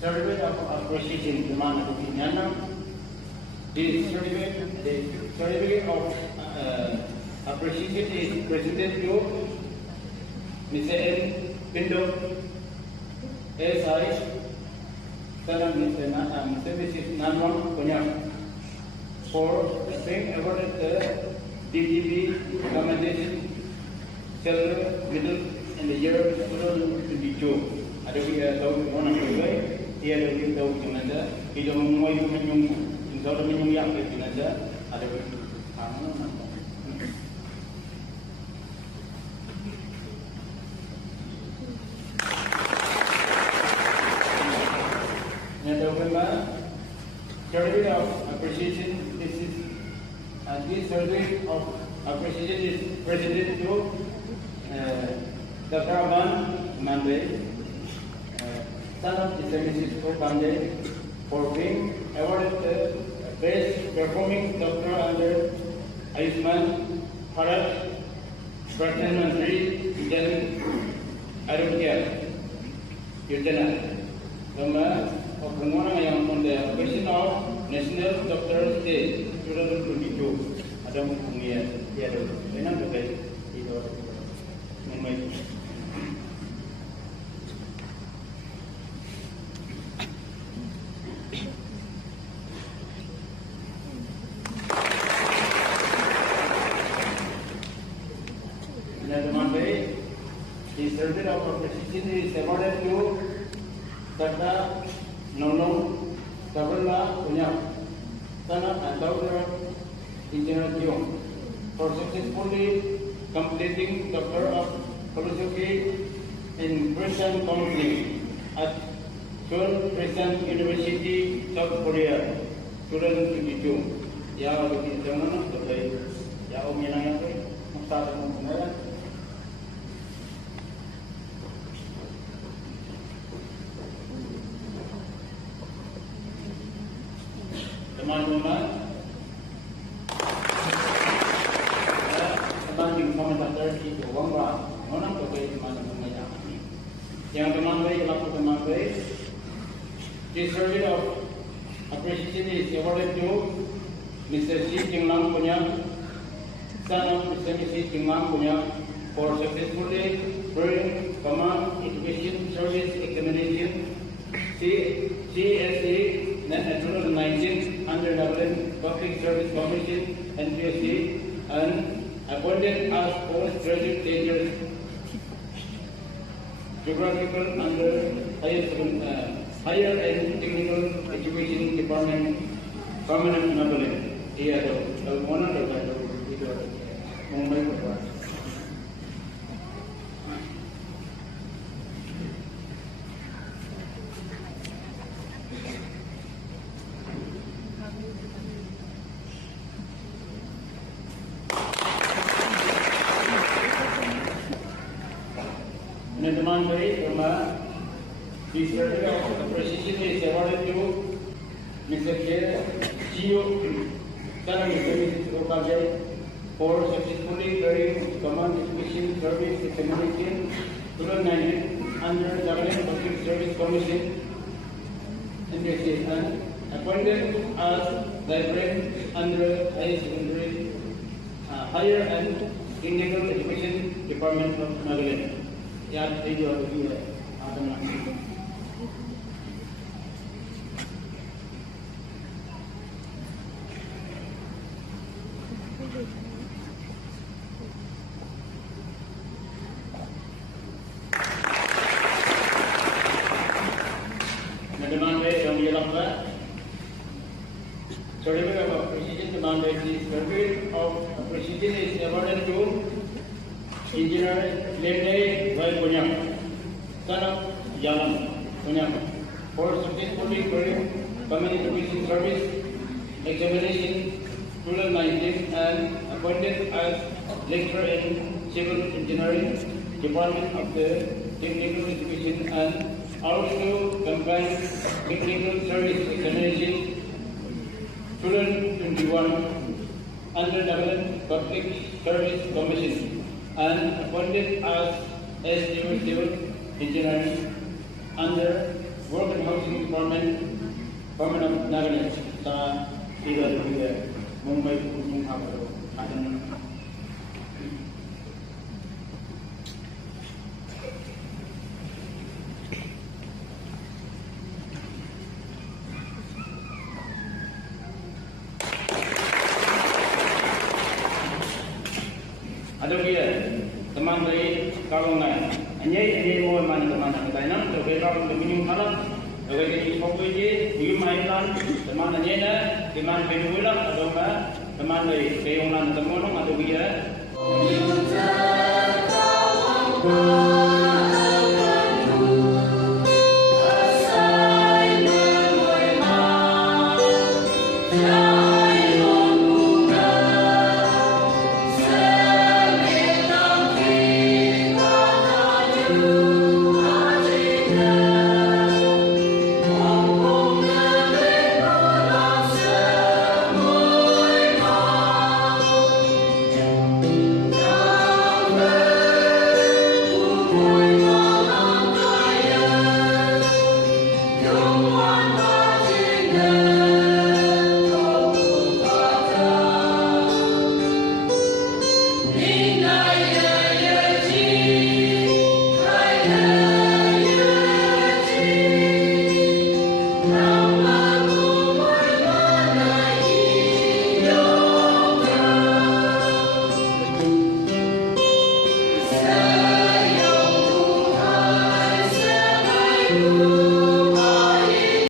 certificate of appreciation demand of Vietnam. The certificate of appreciation is presented to Mr. N. Pindo, SI, Mr. Mrs. Nanwang Punyam, for being awarded the DGB commendation silver medal in the year 2022. Ada kita tahu mana kita, dia ada kita tahu di mana, kita menguai minyong, kita ada minyong yang di mana, ada kita mana. Yang kedua, survey of appreciation. This survey of appreciation is presented to Dr. Aman Mandey, son of Mrs. Pandey, for being awarded the Best Performing Doctor under Ayushman Bharat Pradhan Mantri Jan Arogya Yojana. Pengumuman yang occasion of National Doctors Day 2022 ada mengenai dia ada dengan terkait itu mengenai the certificate of appreciation is awarded to Dr. Nono Kavala Punyam, son of Dr. Engineer Kiong, for successfully completing Doctor of Philosophy in Christian Counseling at Seoul Christian University, South Korea, 2022. Ya, bagi jangan terkait ya om yang apa, mustahil menggunakan. Teman-teman, teman-teman komentar itu bangga, mana terkait teman-teman yang teman baik, laku teman baik. This survey of appreciation is awarded to Mr. C. Jinglang Punyam, son of Mr. C. Jinglang Punyam, for successfully preparing Command Education Service Examination CSE 2019 under Dublin Public Service Commission NPSC and appointed as postgraduate teachers geographical under Higher and Technical Education Department Permanent Dublin. Ia ada mana ada itu Mumbai Kota. Teman baik, the certificate of appreciation is awarded to Mr. Gio, son of Mr. Mrs. Gopal, for successfully carrying Command Education Service Examination 2019 under Dublin Public Service Commission NPSC and appointed as librarian under Higher and Technical Education Department of Nagaland. Ya, itu dia. Ada nama. Demand yang dilakukan. Certificate of appreciation demand is certificate of appreciation is awarded to Engineer Lene Roy Punyam, son of Yalam Punyam, for successfully carrying Common Education Service Examination 2019 and appointed as lecturer in Civil Engineering Department of the Technical Education and also combined Technical Service Examination 2021 under Dublin Public Service Commission and appointed as Civil Engineering under work and housing department, Department of Nagaland, sa Tiga Mumbai Punyong Habaro. Ada dia teman dari kalongan. Nyih Moiman teman yang taitüm. Jadi kalau minyong halam, jadi phapu je, di mainan teman nyih na, teman benulang atau teman dari kayongan teman ada dia. you.